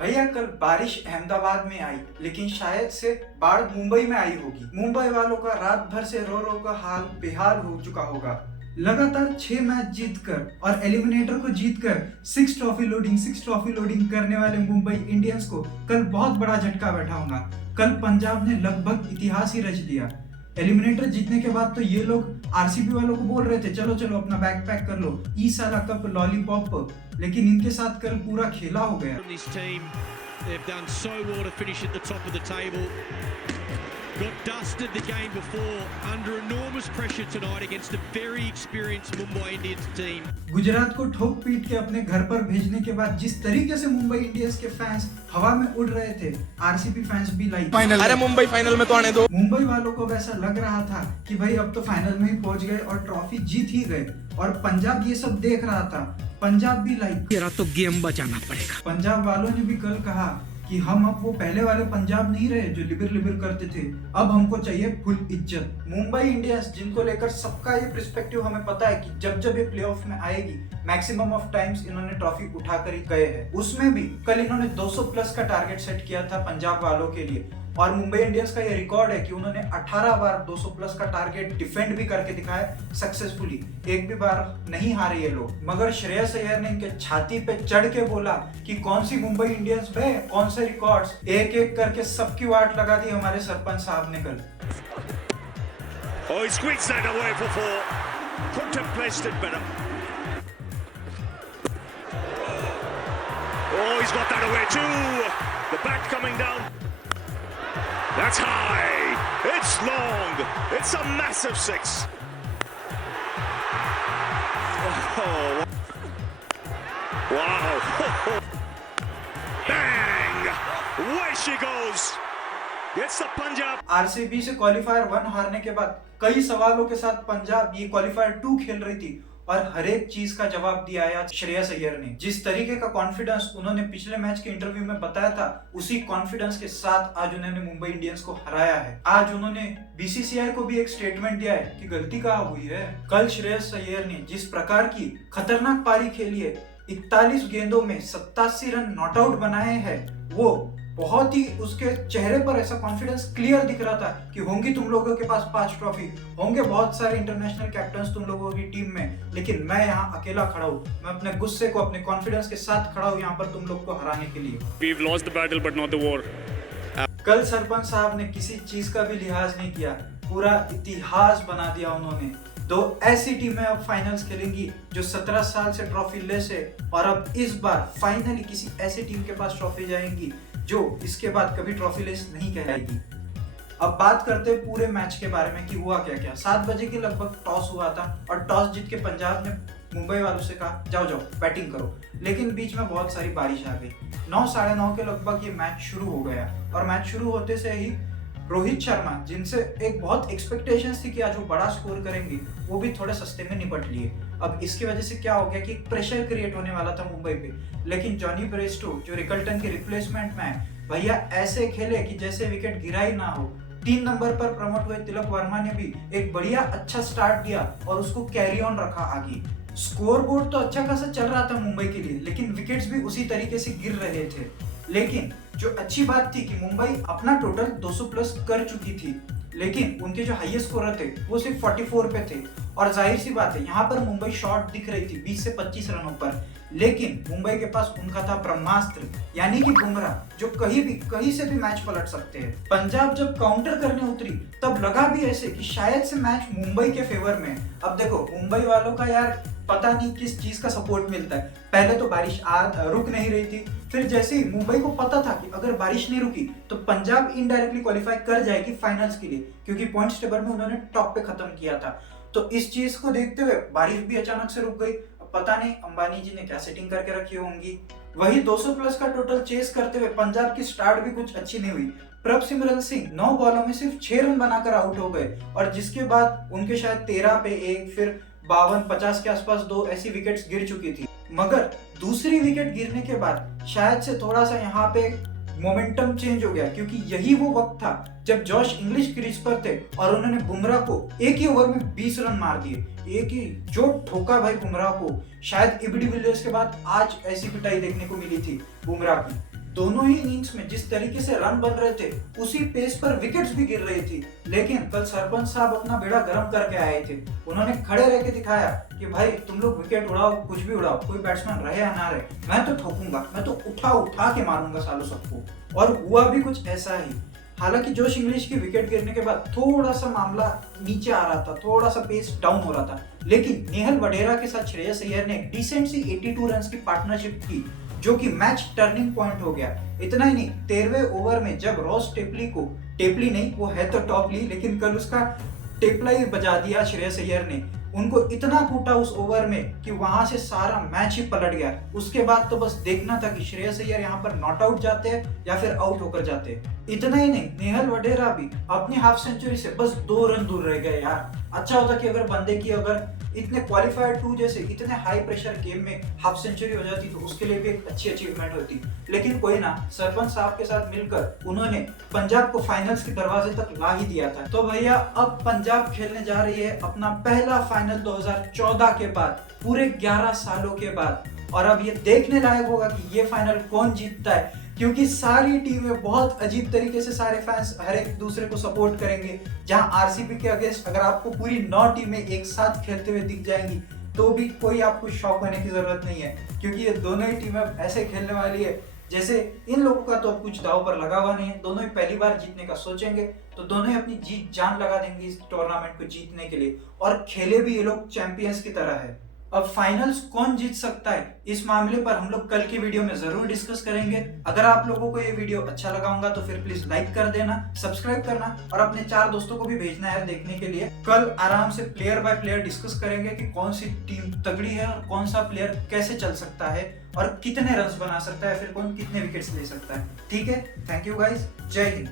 भैया कल बारिश अहमदाबाद में आई, लेकिन शायद से बाढ़ मुंबई में आई होगी। मुंबई वालों का रात भर से रो रो का हाल बेहाल हो चुका होगा। लगातार 6 मैच जीतकर और एलिमिनेटर को जीतकर 6 ट्रॉफी लोडिंग करने वाले मुंबई इंडियंस को कल बहुत बड़ा झटका बैठा होगा। कल पंजाब ने लगभग इतिहास ही रच दिया। एलिमिनेटर जीतने के बाद तो ये लोग आरसीबी वालों को बोल रहे थे चलो चलो अपना बैग पैक कर लो, ई साला कप लॉलीपॉप, लेकिन इनके साथ कल पूरा खेला हो गया। They've done so well to finish at the top of the table. Got dusted the game before under enormous pressure tonight against a very experienced Mumbai Indians team. Gujarat को ठोक पीट के अपने घर पर भेजने के बाद जिस तरीके से मुंबई इंडियंस के फैंस हवा में उड़ रहे थे, आरसीबी फैंस भी लाइक फाइनल, अरे मुंबई फाइनल में तो आने दो। मुंबई वालों को वैसा लग रहा था कि भाई अब तो फाइनल में ही पहुंच गए और ट्रॉफी जीत ही गए, और पंजाब ये सब देख रहा था। पंजाब भी लाइक तेरा तो गेम बचाना पड़ेगा। पंजाब वालों ने भी कल कहा कि हम अब वो पहले वाले पंजाब नहीं रहे जो लिबिर लिबिर करते थे, अब हमको चाहिए फुल इज्जत। मुंबई इंडियंस जिनको लेकर सबका ये पर्सपेक्टिव हमें पता है कि जब जब ये प्लेऑफ में आएगी मैक्सिमम ऑफ टाइम्स इन्होंने ट्रॉफी उठाकर ही गए हैं। उसमें भी कल इन्होंने 200 प्लस का टारगेट सेट किया था पंजाब वालों के लिए, और मुंबई इंडियंस का ये रिकॉर्ड है कि उन्होंने 18 बार 200 प्लस का टारगेट डिफेंड भी करके दिखाया सक्सेसफुली। एक भी बार नहीं हारे ये लोग। मगर श्रेयस अय्यर ने इनके छाती पे चढ़ के बोला कि कौन सी मुंबई इंडियंस पे कौन से रिकॉर्ड्स, एक एक करके सबकी वाट लगा दी हमारे सरपंच साहब ने कल। Oh, he squeezed that away for 4. Couldn't have placed it better. Oh, he's got that away too. The bat coming down. That's high. It's long. It's a massive 6. Oh. Wow. Bang. Away she goes. Gets the Punjab. RCB से qualifier 1 हारने के बाद कई सवालों के साथ पंजाब ये qualifier 2 खेल रही थी, और हर एक चीज का जवाब दिया है श्रेयस अय्यर ने। जिस तरीके का कॉन्फिडेंस उन्होंने पिछले मैच के इंटरव्यू में बताया था, उसी कॉन्फिडेंस के साथ आज उन्होंने मुंबई इंडियंस को हराया है। आज उन्होंने बीसीसीआई को भी एक स्टेटमेंट दिया है कि गलती कहाँ हुई है। कल श्रेयस अय्यर ने जिस प्रकार की खतरनाक पारी खेली है, 41 गेंदों में 87 रन नॉट आउट बनाए हैं, वो बहुत ही उसके चेहरे पर ऐसा कॉन्फिडेंस क्लियर दिख रहा था कि होंगी तुम लोगों के पास 5 ट्रॉफी, होंगे बहुत सारे इंटरनेशनल कैप्टन्स तुम लोगों की टीम में, लेकिन मैं यहाँ अकेला खड़ा हूँ। मैं अपने गुस्से को अपने कॉन्फिडेंस के साथ खड़ा हूँ यहाँ पर तुम लोग को हराने के लिए। We've lost the battle but not the war. कल सरपंच साहब ने किसी चीज का भी लिहाज नहीं किया, पूरा इतिहास बना दिया उन्होंने। 2 ऐसी टीमें अब फाइनल्स खेलेंगी जो 17 साल से ट्रॉफी लेस है, और अब इस बार फाइनली किसी ऐसी टीम के पास ट्रॉफी जाएंगी जो इसके बाद कभी ट्रॉफी लेस नहीं कहलाएगी। अब बात करते हैं पूरे मैच के बारे में कि हुआ क्या क्या। 7 बजे के लगभग टॉस हुआ था, और टॉस जीत के पंजाब ने मुंबई वालों से कहा जाओ जाओ बैटिंग करो, लेकिन बीच में बहुत सारी बारिश आ गई। 9 साढ़े 9 के लगभग ये मैच शुरू हो गया, और मैच शुरू होते से ही रोहित शर्मा, जिनसे एक बहुत एक्सपेक्टेशंस थी कि आज वो बड़ा स्कोर करेंगे, वो भी थोड़े सस्ते में निपट लिए। अब इसकी वजह से क्या हो गया कि प्रेशर क्रिएट होने वाला था मुंबई पे, लेकिन जॉनी ब्रेस्टो जो रिकल्टन के रिप्लेसमेंट में है, भैया ऐसे खेले कि जैसे विकेट गिरा ही ना हो। 3 नंबर पर प्रमोट हुए तिलक वर्मा ने भी एक बढ़िया अच्छा स्टार्ट दिया और उसको कैरी ऑन रखा आगे। स्कोर बोर्ड तो अच्छा खासा चल रहा था मुंबई के लिए, लेकिन विकेट्स भी उसी तरीके से गिर रहे थे। लेकिन जो अच्छी बात थी कि मुंबई अपना टोटल 200 प्लस कर चुकी थी, लेकिन उनके जो हाईएस्ट स्कोरर थे वो सिर्फ 44 पे थे, और जाहिर सी बात है यहाँ पर मुंबई शॉर्ट दिख रही थी 20 से 25 रनों पर, लेकिन मुंबई के पास उनका था ब्रह्मास्त्र यानी कि बुमराह, जो कहीं से भी मैच पलट सकते हैं। पंजाब जब काउंटर करने उतरी तब लगा भी ऐसे कि शायद से मैच मुंबई के फेवर में। अब देखो मुंबई वालों का यार पता नहीं किस चीज का सपोर्ट मिलता है। पहले तो बारिश रुक नहीं रही थी, फिर जैसे ही मुंबई को पता था कि अगर बारिश नहीं रुकी तो पंजाब इनडायरेक्टली क्वालिफाई कर जाएगी फाइनल्स के लिए, क्योंकि पॉइंट्स टेबल में उन्होंने टॉप पे खत्म किया था। तो इस चीज को देखते हुए बारिश भी अचानक से रुक गई। पता नहीं अंबानी जी ने क्या सेटिंग करके रखी होंगी। वही 200 प्लस का टोटल चेस करते हुए पंजाब की स्टार्ट भी कुछ अच्छी नहीं हुई। प्रभसिमरन सिंह 9 बॉलों में सिर्फ 6 रन बनाकर आउट हो गए, और जिसके बाद उनके शायद 13 पे 1, फिर 52-50 के आसपास 2 ऐसी विकेट्स गिर चुकी थी। मगर दूसरी विकेट गिरने के बाद शायद से थोड़ा सा यहाँ पे मोमेंटम चेंज हो गया, क्योंकि यही वो वक्त था जब जॉश इंग्लिश क्रीज पर थे और उन्होंने बुमराह को एक ही ओवर में 20 रन मार दिए। एक ही जो ठोका भाई बुमराह को, शायद एबी डिविलियर्स के बाद आज ऐसी पिटाई देखने को मिली थी बुमराह की। दोनों ही इनिंग्स में जिस तरीके से रन बन रहे थे उसी पेस पर विकेट्स भी गिर रही थी। लेकिन कल सरपंच साहब अपना बेड़ा गर्म करके आए थे। उन्होंने खड़े रह के दिखाया कि भाई तुम लोग विकेट उड़ाओ, कुछ भी उड़ाओ, कोई बैट्समैन रहे या ना रहे, मैं तो ठोकूंगा, मैं तो उठा उठा के मारूंगा सालों सबको। और हुआ भी कुछ ऐसा ही। हालांकि जोश इंग्लिश की विकेट गिरने के बाद थोड़ा सा मामला नीचे आ रहा था, थोड़ा सा पेस डाउन हो रहा था, लेकिन नेहल वडेरा के साथ श्रेयस अय्यर ने डिसेंट सी 82 रन की पार्टनरशिप की, जो कि मैच टर्निंग पॉइंट हो गया। इतना ही नहीं, 13वें ओवर में जब रॉस टेपली को, टेपली नहीं वो है तो टॉपली, लेकिन कल उसका टेपला ही बजा दिया श्रेयस अय्यर ने, उनको इतना कूटा उस ओवर में कि वहां से सारा मैच ही पलट गया। उसके बाद तो बस देखना था कि श्रेयस अय्यर यहाँ पर नॉट आउट जाते हैं या फिर आउट होकर जाते हैं। इतना ही नहीं, नेहल वडेरा भी अपनी हाफ सेंचुरी से बस 2 रन दूर रह गए यार। अच्छा होता कि अगर बंदे की अगर इतने क्वालिफायर 2 जैसे इतने हाई प्रेशर गेम में हाफ सेंचुरी हो जाती तो उसके लिए भी एक अच्छी अचीवमेंट होती। लेकिन कोई ना, सरपंच साहब के साथ मिलकर उन्होंने पंजाब को फाइनल्स के दरवाजे तक ला ही दिया था। तो भैया अब पंजाब खेलने जा रही है अपना पहला फाइनल 2014 के बाद, पूरे 11 सालों के बाद। और अब ये देखने लायक होगा कि ये फाइनल कौन जीतता है, क्योंकि सारी टीमें बहुत अजीब तरीके से, सारे फैंस हर एक दूसरे को सपोर्ट करेंगे। जहां आरसीबी के अगेंस्ट अगर आपको पूरी 9 टीमें एक साथ खेलते हुए दिख जाएंगी तो भी कोई आपको शॉक होने की जरूरत नहीं है, क्योंकि ये दोनों ही टीमें ऐसे खेलने वाली है जैसे इन लोगों का तो कुछ दाव पर लगा हुआ नहीं है। दोनों ही पहली बार जीतने का सोचेंगे, तो दोनों ही अपनी जीत जान लगा देंगे इस टूर्नामेंट को जीतने के लिए, और खेले भी ये लोग चैंपियंस की तरह है। अब फाइनल्स कौन जीत सकता है, इस मामले पर हम लोग कल की वीडियो में जरूर डिस्कस करेंगे। अगर आप लोगों को ये वीडियो अच्छा लगा होगा तो फिर प्लीज लाइक कर देना, सब्सक्राइब करना और अपने 4 दोस्तों को भी भेजना है देखने के लिए। कल आराम से प्लेयर बाय प्लेयर डिस्कस करेंगे कि कौन सी टीम तगड़ी है और कौन सा प्लेयर कैसे चल सकता है और कितने रन बना सकता है, फिर कौन कितने विकेट्स ले सकता है। ठीक है, थैंक यू गाइस, जय हिंद।